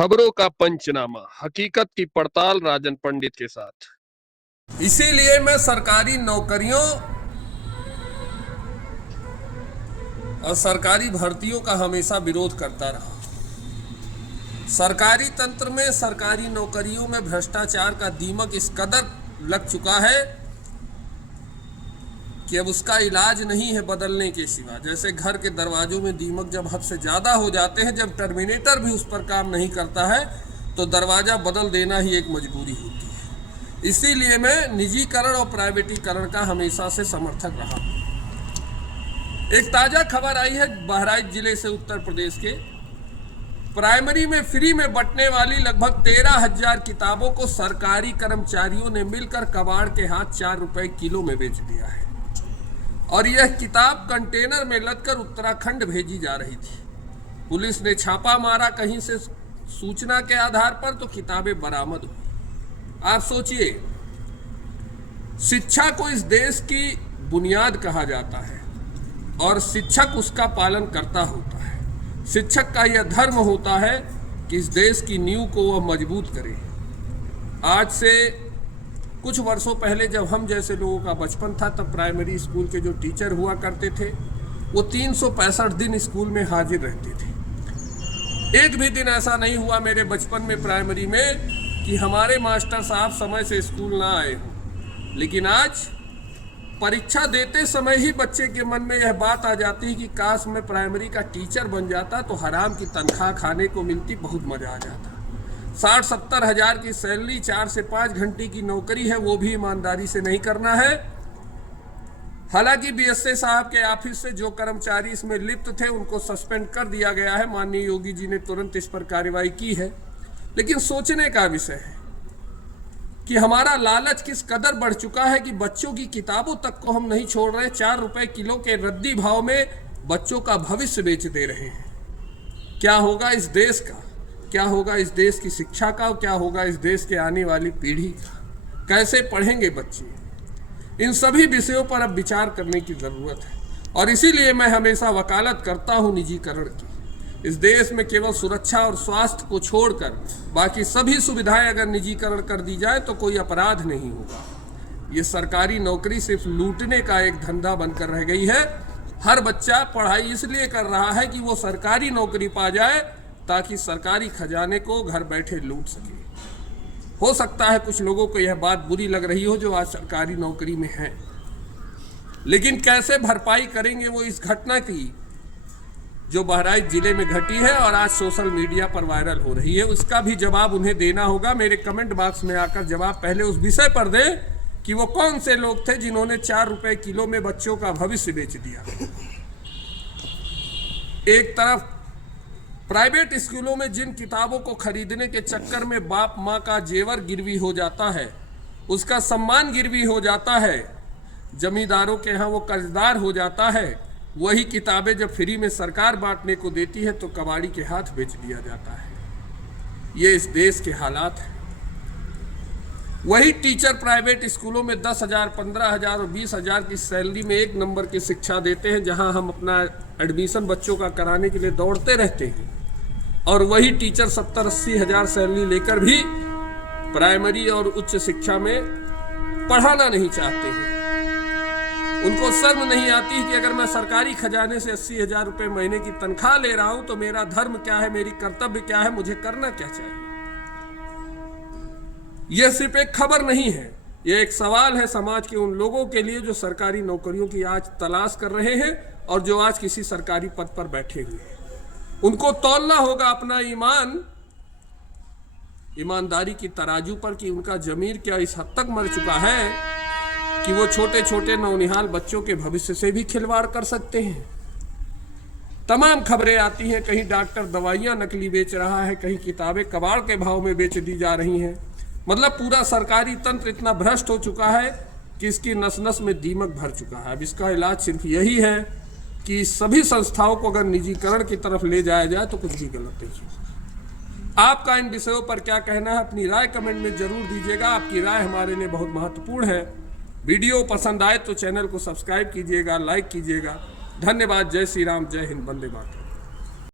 खबरों का पंचनामा, हकीकत की पड़ताल राजन पंडित के साथ। इसीलिए मैं सरकारी नौकरियों और सरकारी भर्तियों का हमेशा विरोध करता रहा। सरकारी तंत्र में सरकारी नौकरियों में भ्रष्टाचार का दीमक इस कदर लग चुका है कि अब उसका इलाज नहीं है बदलने के सिवा। जैसे घर के दरवाजों में दीमक जब हद से ज़्यादा हो जाते हैं, जब टर्मिनेटर भी उस पर काम नहीं करता है तो दरवाज़ा बदल देना ही एक मजबूरी होती है। इसीलिए मैं निजीकरण और प्राइवेटीकरण का हमेशा से समर्थक रहा। एक ताज़ा खबर आई है बहराइच जिले से, उत्तर प्रदेश के। प्राइमरी में फ्री में बंटने वाली लगभग 13,000 किताबों को सरकारी कर्मचारियों ने मिलकर कबाड़ के हाथ 4 रुपए किलो में बेच दिया है। और यह किताब कंटेनर में लदकर उत्तराखंड भेजी जा रही थी। पुलिस ने छापा मारा कहीं से सूचना के आधार पर, तो किताबें बरामद हुई। आप सोचिए, शिक्षा को इस देश की बुनियाद कहा जाता है और शिक्षक उसका पालन करता होता है। शिक्षक का यह धर्म होता है कि इस देश की नींव को वह मजबूत करे। आज से कुछ वर्षों पहले जब हम जैसे लोगों का बचपन था, तब प्राइमरी स्कूल के जो टीचर हुआ करते थे वो 365 दिन स्कूल में हाजिर रहते थे। एक भी दिन ऐसा नहीं हुआ मेरे बचपन में प्राइमरी में कि हमारे मास्टर साहब समय से स्कूल ना आए हों। लेकिन आज परीक्षा देते समय ही बच्चे के मन में यह बात आ जाती है कि काश मैं प्राइमरी का टीचर बन जाता तो हराम की तनख्वाह खाने को मिलती, बहुत मजा आ जाता। 60-70 हज़ार की सैलरी, 4 से 5 घंटे की नौकरी है, वो भी ईमानदारी से नहीं करना है। हालांकि बीएसए साहब के ऑफिस से जो कर्मचारी इसमें लिप्त थे उनको सस्पेंड कर दिया गया है। माननीय योगी जी ने तुरंत इस पर कार्रवाई की है। लेकिन सोचने का विषय है कि हमारा लालच किस कदर बढ़ चुका है कि बच्चों की किताबों तक को हम नहीं छोड़ रहे। 4 रुपए किलो के रद्दी भाव में बच्चों का भविष्य बेच दे रहे हैं। क्या होगा इस देश का, क्या होगा इस देश की शिक्षा का, क्या होगा इस देश के आने वाली पीढ़ी का? कैसे पढ़ेंगे बच्चे? इन सभी विषयों पर अब विचार करने की ज़रूरत है। और इसीलिए मैं हमेशा वकालत करता हूँ निजीकरण की। इस देश में केवल सुरक्षा और स्वास्थ्य को छोड़कर बाकी सभी सुविधाएं अगर निजीकरण कर दी जाए तो कोई अपराध नहीं होगा। ये सरकारी नौकरी सिर्फ लूटने का एक धंधा बनकर रह गई है। हर बच्चा पढ़ाई इसलिए कर रहा है कि वो सरकारी नौकरी पा जाए ताकि सरकारी खजाने को घर बैठे लूट सके। हो सकता है कुछ लोगों को यह बात बुरी लग रही हो जो आज सरकारी नौकरी में हैं, लेकिन कैसे भरपाई करेंगे वो इस घटना की जो बहराइच जिले में घटी है और आज सोशल मीडिया पर वायरल हो रही है? उसका भी जवाब उन्हें देना होगा। मेरे कमेंट बॉक्स में आकर जवाब पहले उस विषय पर दें कि वो कौन से लोग थे जिन्होंने 4 रुपए किलो में बच्चों का भविष्य बेच दिया। एक तरफ प्राइवेट स्कूलों में जिन किताबों को खरीदने के चक्कर में बाप माँ का जेवर गिरवी हो जाता है, उसका सम्मान गिरवी हो जाता है, जमींदारों के यहाँ वो कर्जदार हो जाता है, वही किताबें जब फ्री में सरकार बांटने को देती है तो कबाड़ी के हाथ बेच दिया जाता है। ये इस देश के हालात हैं। वही टीचर प्राइवेट स्कूलों में 10,000, 15,000 और 20,000 की सैलरी में 1 नंबर की शिक्षा देते हैं, जहां हम अपना एडमिशन बच्चों का कराने के लिए दौड़ते रहते हैं। और वही टीचर 70-80 हज़ार सैलरी लेकर भी प्राइमरी और उच्च शिक्षा में पढ़ाना नहीं चाहते हैं। उनको शर्म नहीं आती कि अगर मैं सरकारी खजाने से 80,000 रुपये महीने की तनख्वाह ले रहा हूं तो मेरा धर्म क्या है, मेरी कर्तव्य क्या है, मुझे करना क्या चाहिए। यह सिर्फ एक खबर नहीं है, यह एक सवाल है समाज के उन लोगों के लिए जो सरकारी नौकरियों की आज तलाश कर रहे हैं और जो आज किसी सरकारी पद पर बैठे हुए हैं। उनको तौलना होगा अपना ईमानदारी की तराजू पर कि उनका ज़मीर क्या इस हद तक मर चुका है कि वो छोटे छोटे नौनिहाल बच्चों के भविष्य से भी खिलवाड़ कर सकते हैं। तमाम खबरें आती हैं, कहीं डॉक्टर दवाइयाँ नकली बेच रहा है, कहीं किताबें कबाड़ के भाव में बेच दी जा रही हैं। मतलब पूरा सरकारी तंत्र इतना भ्रष्ट हो चुका है कि इसकी नस नस में दीमक भर चुका है। अब इसका इलाज सिर्फ यही है कि सभी संस्थाओं को अगर निजीकरण की तरफ ले जाया जाए तो कुछ भी गलत नहीं है। आपका इन विषयों पर क्या कहना है, अपनी राय कमेंट में जरूर दीजिएगा। आपकी राय हमारे लिए बहुत महत्वपूर्ण है। वीडियो पसंद आए तो चैनल को सब्सक्राइब कीजिएगा, लाइक कीजिएगा। धन्यवाद। जय श्री राम, जय हिंद, वंदे मातरम।